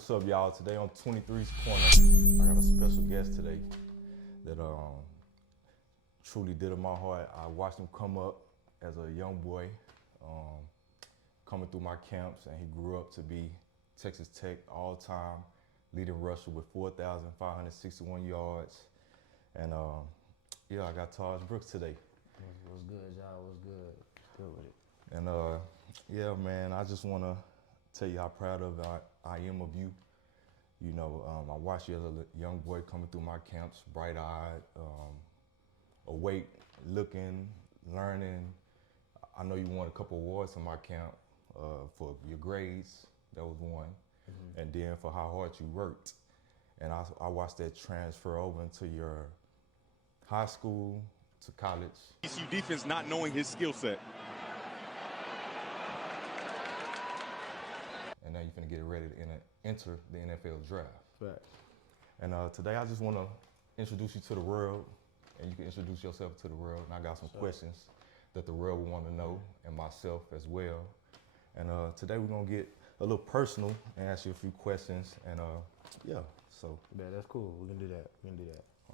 what's up, y'all? Today on 23's Corner, I got a special guest today that truly did in my heart. I watched him come up as a young boy, coming through my camps, and he grew up to be Texas Tech all-time leading rusher with 4,561 yards. And yeah, I got Tahj today. What's good, y'all? What's good? Good with it. And yeah, man, I just want to tell you how proud of I am of you. You know, I watched you as a young boy coming through my camps, bright-eyed, awake, looking, learning. I know you won a couple awards in my camp for your grades. That was one. Mm-hmm. And then for how hard you worked. And I watched that transfer over into your high school to college. TCU defense not knowing his skill set. And now you're finna get ready to enter the NFL draft. Right. And today I just want to introduce you to the world, and you can introduce yourself to the world. And I got some questions that the world will want to know, and myself as well. And today we're gonna get a little personal and ask you a few questions. And yeah, so. Yeah, that's cool. We can do that.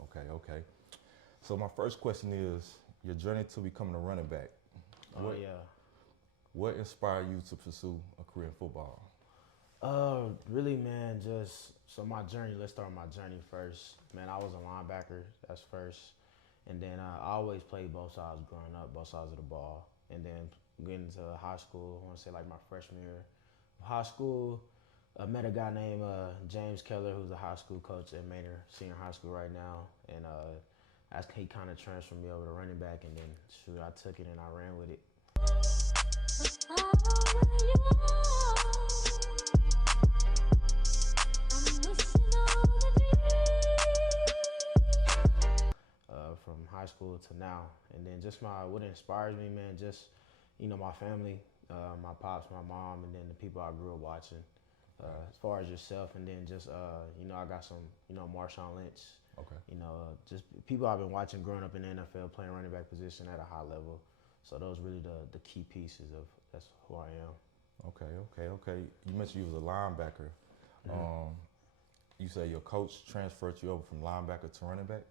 Okay. So my first question is your journey to becoming a running back. What inspired you to pursue a career in football? Really, man, so my journey, let's start my journey first. Man, I was a linebacker, that's first. And then I always played both sides growing up, both sides of the ball. And then getting into high school, I want to say like my freshman year of high school, I met a guy named James Keller, who's a high school coach at Manor Senior High School right now. And he kind of transferred me over to running back, and then shoot, I took it and I ran with it. From high school to now, and then just what inspires me, man, just, you know, my family, my pops, my mom, and then the people I grew up watching. As far as yourself, and then just, you know, I got some, you know, Marshawn Lynch. Okay. You know, just people I've been watching growing up in the NFL, playing running back position at a high level. So those really the key pieces of that's who I am. Okay. You mentioned you was a linebacker. Mm-hmm. You say your coach transferred you over from linebacker to running back?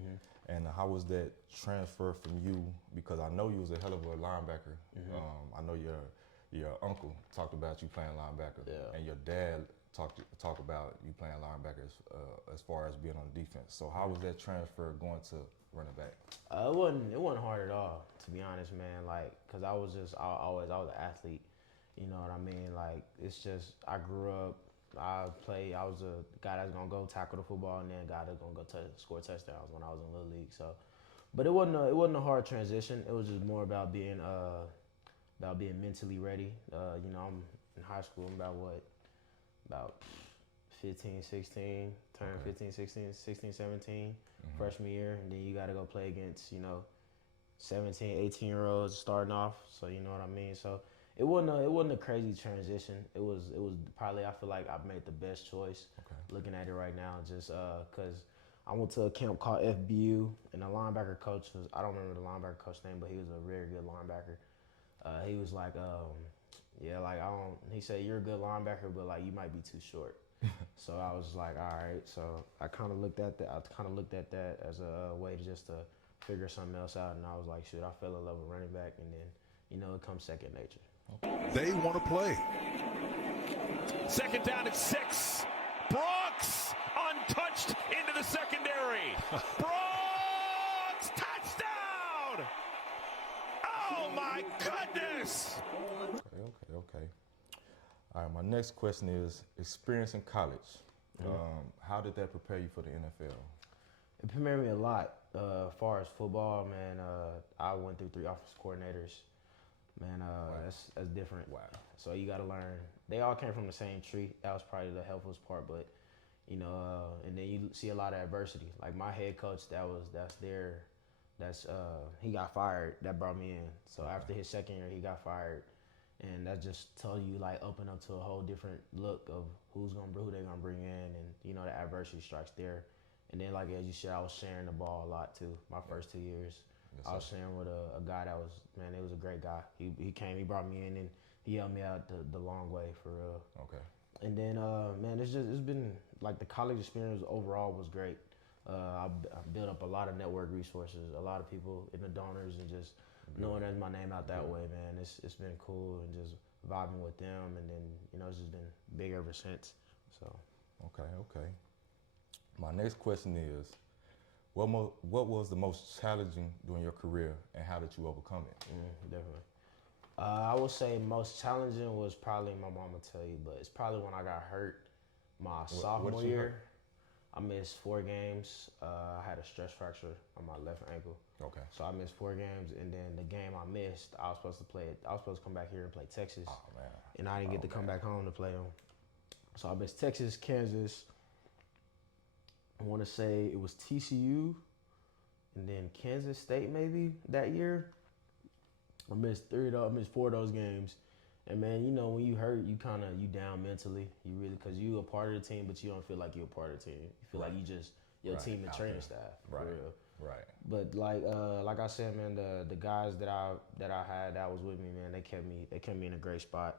Mm-hmm. And how was that transfer from you? Because I know you was a hell of a linebacker. Mm-hmm. I know your uncle talked about you playing linebacker, and your dad talk about you playing linebackers as far as being on defense. So how was that transfer going to running back? It wasn't hard at all, to be honest, man. Like, cause I was an athlete. You know what I mean? Like, it's just I grew up. I was a guy that's gonna go tackle the football, and then a guy that's gonna go score touchdowns when I was in Little League. So, but it wasn't a hard transition. It was just more about being mentally ready. You know, I'm in high school. I'm about 15, 16, turned 15, 16, 17, freshman year, and then you got to go play against, you know, 17, 18-year-olds starting off. So you know what I mean. So it wasn't a crazy transition. It was probably, I feel like I've made the best choice. Looking at it right now, just because I went to a camp called FBU, and the linebacker coach I don't remember the linebacker coach's name, but he was a very good linebacker. He was like, he said, you're a good linebacker, but like you might be too short. So I was like, all right. So I kind of looked at that as a way to figure something else out. And I was like, shoot, I fell in love with running back, and then, you know, it comes second nature. They want to play. Second down at 6. Brooks untouched into the secondary. Brooks, touchdown! Oh my goodness! Okay. All right, my next question is experience in college. How did that prepare you for the NFL? It prepared me a lot. As far as football, man, I went through 3 offensive coordinators. Man, wow. That's different. Wow. So you got to learn. They all came from the same tree. That was probably the helpfulest part. But, you know, and then you see a lot of adversity. Like my head coach, he got fired. That brought me in. So after his second year, he got fired. And that just told you, like, open up to a whole different look of who they're gonna bring in, and you know the adversity strikes there. And then, like as you said, I was sharing the ball a lot too. My first 2 years, yes, I was sharing with a guy that was, man, it was a great guy. He came, he brought me in, and he helped me out the long way for real. Okay. And then, man, it's been like the college experience overall was great. I built up a lot of network resources, a lot of people in the donors, and just knowing there's my name out that way, man. It's been cool, and just vibing with them, and then it's just been big ever since. So. Okay. My next question is, what was the most challenging during your career, and how did you overcome it? Definitely. I would say most challenging was probably, my mom would tell you, but it's probably when I got hurt my sophomore year. Hurt? I missed 4 games. I had a stress fracture on my left ankle. Okay. So I missed 4 games, and then the game I missed, I was supposed to come back here and play Texas. Oh, man. And I didn't get to come back home to play them. So I missed Texas, Kansas. I want to say it was TCU, and then Kansas State maybe that year. I missed 4 of those games. And man, when you hurt, you down mentally. You really, because you a part of the team, but you don't feel like you're a part of the team. You feel like you just your team and training staff. For real. Right. But like I said, man, the guys that I had that was with me, man, they kept me in a great spot.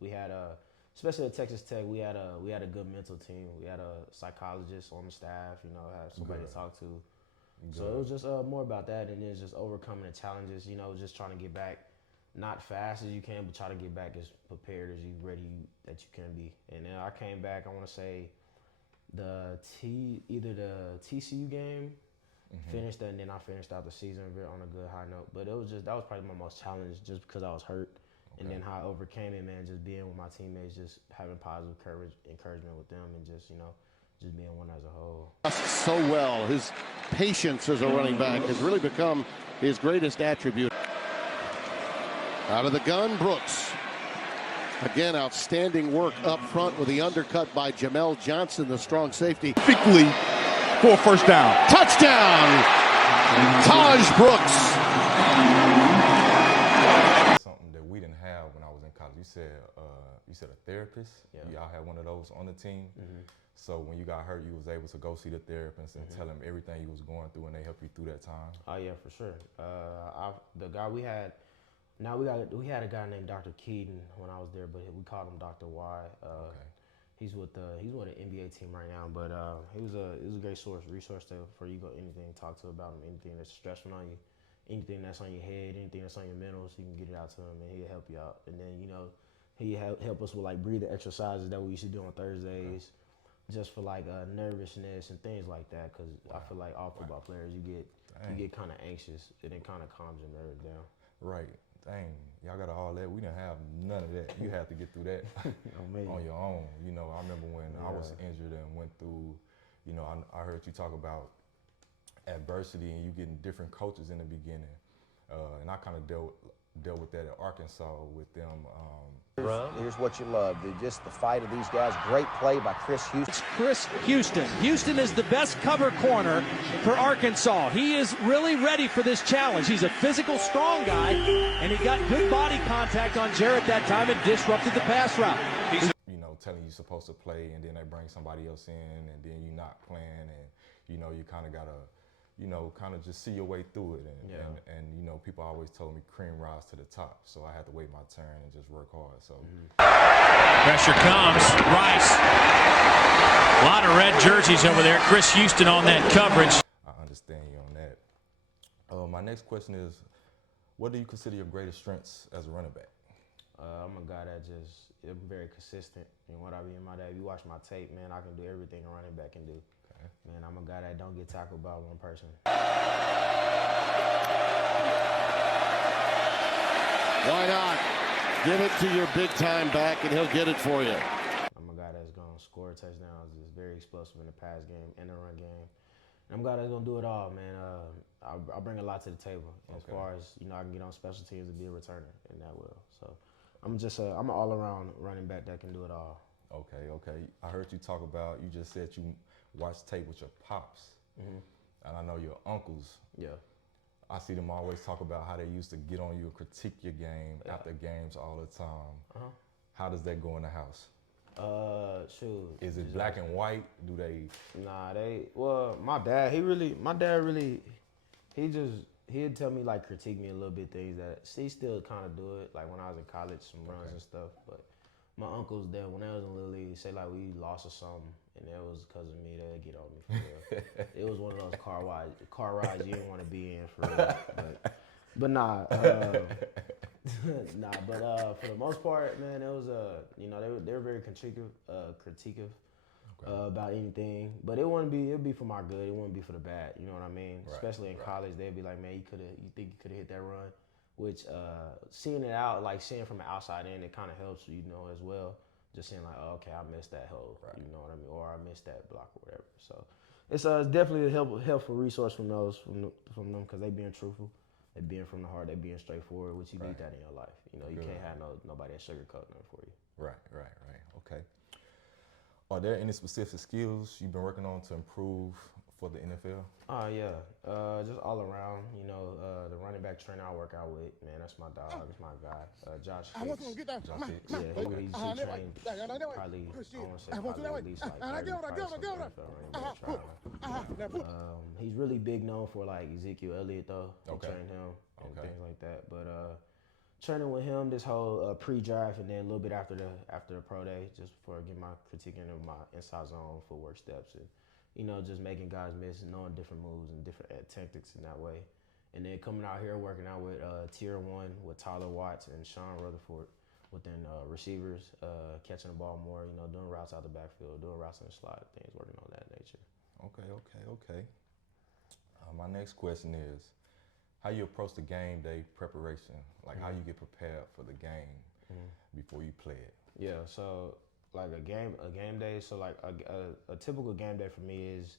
We had especially at Texas Tech, we had a good mental team. We had a psychologist on the staff, have somebody to talk to. So it was just more about that, and then just overcoming the challenges. Just trying to get back, not fast as you can, but try to get back as prepared as that you can be. And then I came back. I want to say either the TCU game, finished that, and then I finished out the season on a good high note. But that was probably my most challenge, just because I was hurt. And then how I overcame it, man, just being with my teammates, just having positive encouragement with them, and just being one as a whole. So well, his patience as a running back has really become his greatest attribute. Out of the gun, Brooks. Again, outstanding work up front with the undercut by Jamel Johnson, the strong safety. Perfectly for a first down. Touchdown! Tahj Brooks. Something that we didn't have when I was in college. You said a therapist. Yeah. Y'all had one of those on the team. So when you got hurt, you was able to go see the therapist and tell him everything you was going through, and they helped you through that time. Oh yeah, for sure. The guy we had a guy named Dr. Keaton when I was there, but we called him Dr. Y. He's with the NBA team right now, but he was a great resource for you go anything, talk to about him, anything that's stressful on you, anything that's on your head, anything that's on your mental, so you can get it out to him, and he'll help you out. And then he help us with like breathing exercises that we used to do on Thursdays, just for like nervousness and things like that. Because I feel like all football players, you get kind of anxious, and it kind of calms your nerves down. Right. Dang, y'all got all that. We didn't have none of that. You had to get through that on your own. I remember when I was injured and went through, I heard you talk about adversity and you getting different coaches in the beginning. And I kind of dealt with that at Arkansas with them. Here's what you love, just the fight of these guys. Great play by Chris Houston. It's Chris Houston. Houston is the best cover corner for Arkansas. He is really ready for this challenge. He's a physical, strong guy, and he got good body contact on Jarrett that time and disrupted the pass route. Telling you supposed to play, and then they bring somebody else in, and then you're not playing, and you kind of gotta kind of just see your way through it. And people always told me cream rise to the top. So I had to wait my turn and just work hard. So pressure comes. Rice. A lot of red jerseys over there. Chris Houston on that coverage. I understand you on that. My next question is, what do you consider your greatest strengths as a running back? I'm a guy that I'm very consistent in what I be in my day. If you watch my tape, man, I can do everything a running back can do. Man, I'm a guy that don't get tackled by one person. Why not? Give it to your big-time back, and he'll get it for you. I'm a guy that's going to score touchdowns, is very explosive in the pass game and the run game. And I'm a guy that's going to do it all, man. I bring a lot to the table as far as, I can get on special teams and be a returner, and that will. So I'm an all-around running back that can do it all. Okay. I heard you talk about, you just said you watch tape with your pops, and I know your uncles. Yeah. I see them always talk about how they used to get on you and critique your game after games all the time. How does that go in the house? Shoot. Is it black and white? Do they? Nah, my dad he'd tell me, like, critique me a little bit, things that he still kind of do it, like when I was in college, some runs and stuff, but my uncles that when I was in Little League, say like we lost or something, and it was because of me. They'd get on me for real. It was one of those car rides you didn't want to be in for real. But nah, nah. But for the most part, man, it was you know, they were very critiquing about anything, but it'd be for my good. It wouldn't be for the bad. You know what I mean? Right, Especially in college, they'd be like, man, you think you could have hit that run. Which seeing it out, like seeing from the outside in, it kind of helps you know as well. Just saying like, oh, okay, I missed that hole, you know what I mean, or I missed that block or whatever. So it's definitely a helpful resource from them because they being truthful, they being from the heart, they being straightforward, which you need that in your life. You know, you can't have nobody that sugarcoat nothing for you. Right. Okay. Are there any specific skills you've been working on to improve for the NFL? Yeah, just all around. You know, the running back trainer I work out with, man, that's my dog, that's my guy, Josh Hicks. Josh Hicks. Yeah, he trained probably, I want to say probably at least like 30, he's really big known for like Ezekiel Elliott though. He trained him and things like that. But training with him this whole pre-draft and then a little bit after the pro day, just before I get my critiquing of my inside zone footwork steps and, you know, just making guys miss and knowing different moves and different tactics in that way. And then coming out here working out with Tier 1 with Tyler Watts and Sean Rutherford within receivers, catching the ball more, you know, doing routes out the backfield, doing routes in the slot, things working on that nature. Okay. My next question is, how you approach the game day preparation? Like how you get prepared for the game before you play it? Yeah, so like a game day. So like a typical game day for me is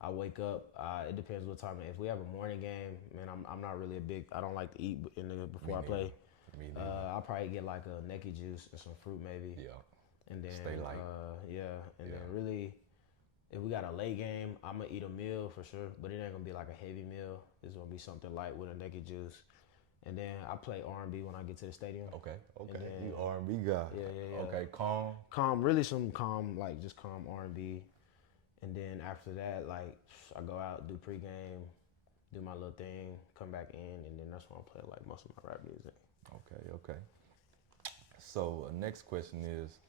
I wake up. It depends what time. If we have a morning game, man, I'm not really I don't like to eat before I play. Me neither. I'll probably get like a Neki juice and some fruit maybe. Yeah. And then stay light. Then really, if we got a late game, I'm gonna eat a meal for sure, but it ain't gonna be like a heavy meal. It's gonna be something light with a Neki juice. And then I play R&B when I get to the stadium. Okay. Then, you R&B guy. Yeah. Okay, calm. Really some calm, like just calm R&B. And then after that, like I go out, do pregame, do my little thing, come back in, and then that's when I play like most of my rap music. Okay. So next question is,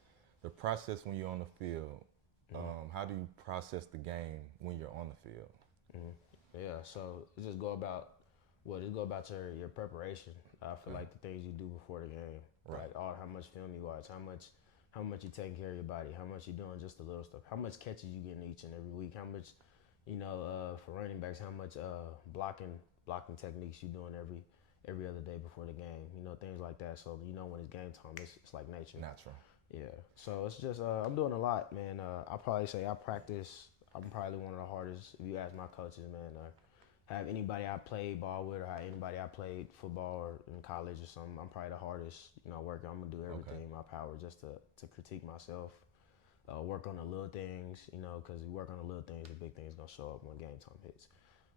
the process when you're on the field. How do you process the game when you're on the field? Yeah, so just go about your preparation. I feel like the things you do before the game, like how much film you watch, how much you taking care of your body, how much you doing just the little stuff, how much catches you getting each and every week, how much, you know, for running backs, how much blocking techniques you doing every other day before the game, you know, things like that. So you know when it's game time, it's like nature. Natural. Yeah. So it's just I'm doing a lot, man. I'll probably say I practice. I'm probably one of the hardest. If you ask my coaches, man, have anybody I played ball with or have anybody I played football or in college or something, I'm probably the hardest, you know, worker. I'm gonna do everything in my power just to critique myself, work on the little things, you know, because you work on the little things, the big things gonna show up when game time hits.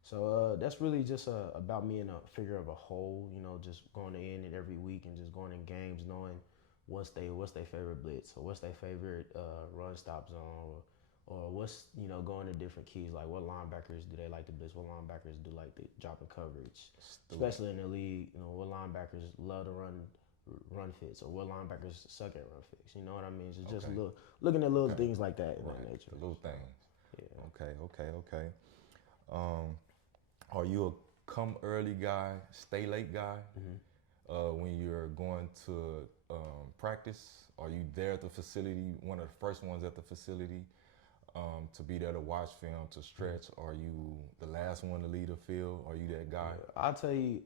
So that's really just about me in a figure of a whole, you know, just going in and every week and just going in games knowing what's their favorite blitz or what's their favorite run stop zone or what's, you know, going to different keys, like what linebackers do they like to blitz, what linebackers do like the dropping coverage, especially in the league, you know, what linebackers love to run fits or what linebackers suck at run fits, you know what I mean? So just looking at little things like that in that nature. The little things. Yeah. Okay. Are you a come early guy, stay late guy? When you're going to practice, are you there at the facility, one of the first ones at the facility to be there to watch film, to stretch? Are you the last one to leave the field? Are you that guy? I'll tell you,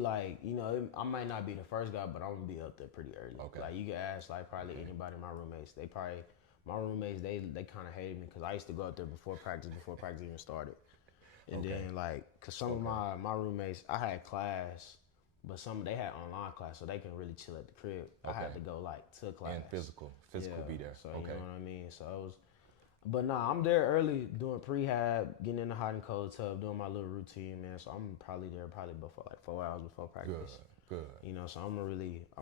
like, you know, I might not be the first guy, but I'm gonna be up there pretty early. Okay. Like you can ask like probably anybody, my roommates, they kind of hated me because I used to go up there before practice even started. And then like, cause some of my roommates, I had class, but they had online class, so they can really chill at the crib. I had to go like to class. And physical be there. So you know what I mean? So it was, but nah, I'm there early doing prehab, getting in the hot and cold tub, doing my little routine, man. So I'm probably there before like 4 hours before practice. Good. You know, so I'm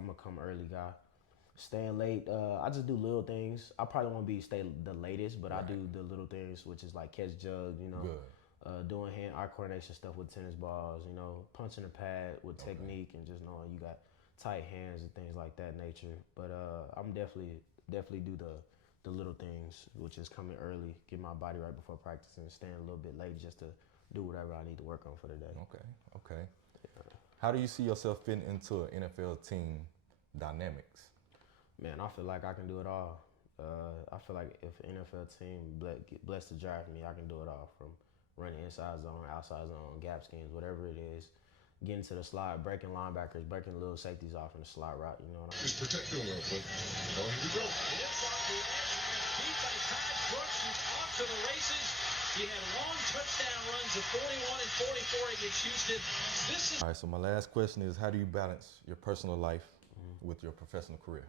a come early guy. Staying late, I just do little things. I probably won't stay the latest, but I do the little things, which is like catch jug, you know. Good. Doing hand-eye coordination stuff with tennis balls, you know, punching the pad with technique and just knowing you got tight hands and things like that nature. But I'm definitely do the little things, which is coming early, get my body right before practice, and staying a little bit late just to do whatever I need to work on for the day. Okay. How do you see yourself fitting into an NFL team dynamics? Man, I feel like I can do it all. I feel like if an NFL team blessed to draft me, I can do it all, from running inside zone, outside zone, gap schemes, whatever it is. Getting to the slot, breaking linebackers, breaking little safeties off in the slot route. You know what I mean? Just protect your well, but here we go. It's on the edge, beat by Tahj Brooks, who's off to the races. He had long touchdown runs of 41 and 44 against Houston. All right, so my last question is, how do you balance your personal life with your professional career?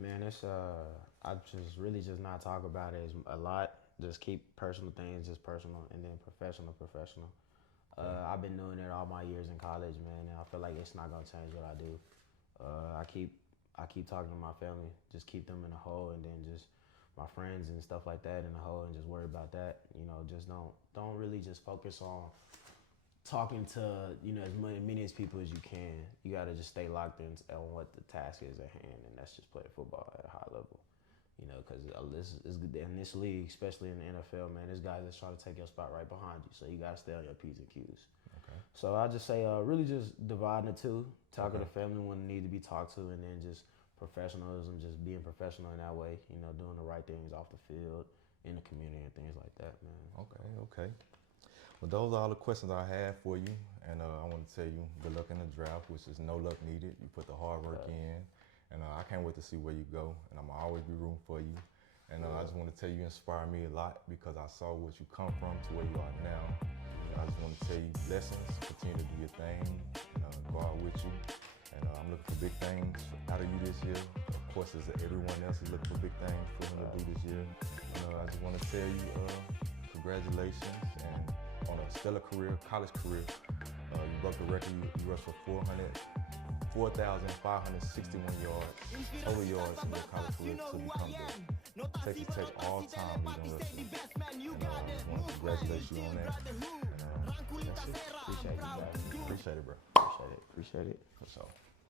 Man, it's I just really just not talk about it a lot. Just keep personal things just personal, and then professional. I've been doing it all my years in college, man, and I feel like it's not gonna change what I do. I keep talking to my family, just keep them in the hole, and then just my friends and stuff like that in the hole, and just worry about that. You know, just don't really just focus on talking to, you know, as many as people as you can. You got to just stay locked in on what the task is at hand, and that's just playing football at a high level. You know, because this is in this league, especially in the NFL, man, there's guys that's trying to take your spot right behind you, so you got to stay on your P's and Q's. Okay. So I just say really just dividing the two, talking to family when they need to be talked to, and then just professionalism, just being professional in that way, you know, doing the right things off the field, in the community, and things like that, man. Okay. Well, those are all the questions I have for you, and I want to tell you good luck in the draft, which is no luck needed. You put the hard work in, and I can't wait to see where you go, and I'm gonna always be rooting for you. And I just want to tell you, inspire me a lot, because I saw what you come from to where you are now. And I just want to tell you blessings, continue to do your thing, God with you, and I'm looking for big things out of you this year. Of course, as everyone else is looking for big things for him to do this year. And I just want to tell you congratulations, and on a stellar career, college career. You broke the record. You rushed for 4,561 yards, total yards in your college career to become the Texas Tech all-time leading rusher. And I just want to congratulate you on that. And that's it. Appreciate you guys. Appreciate it, bro. Appreciate it. For sure.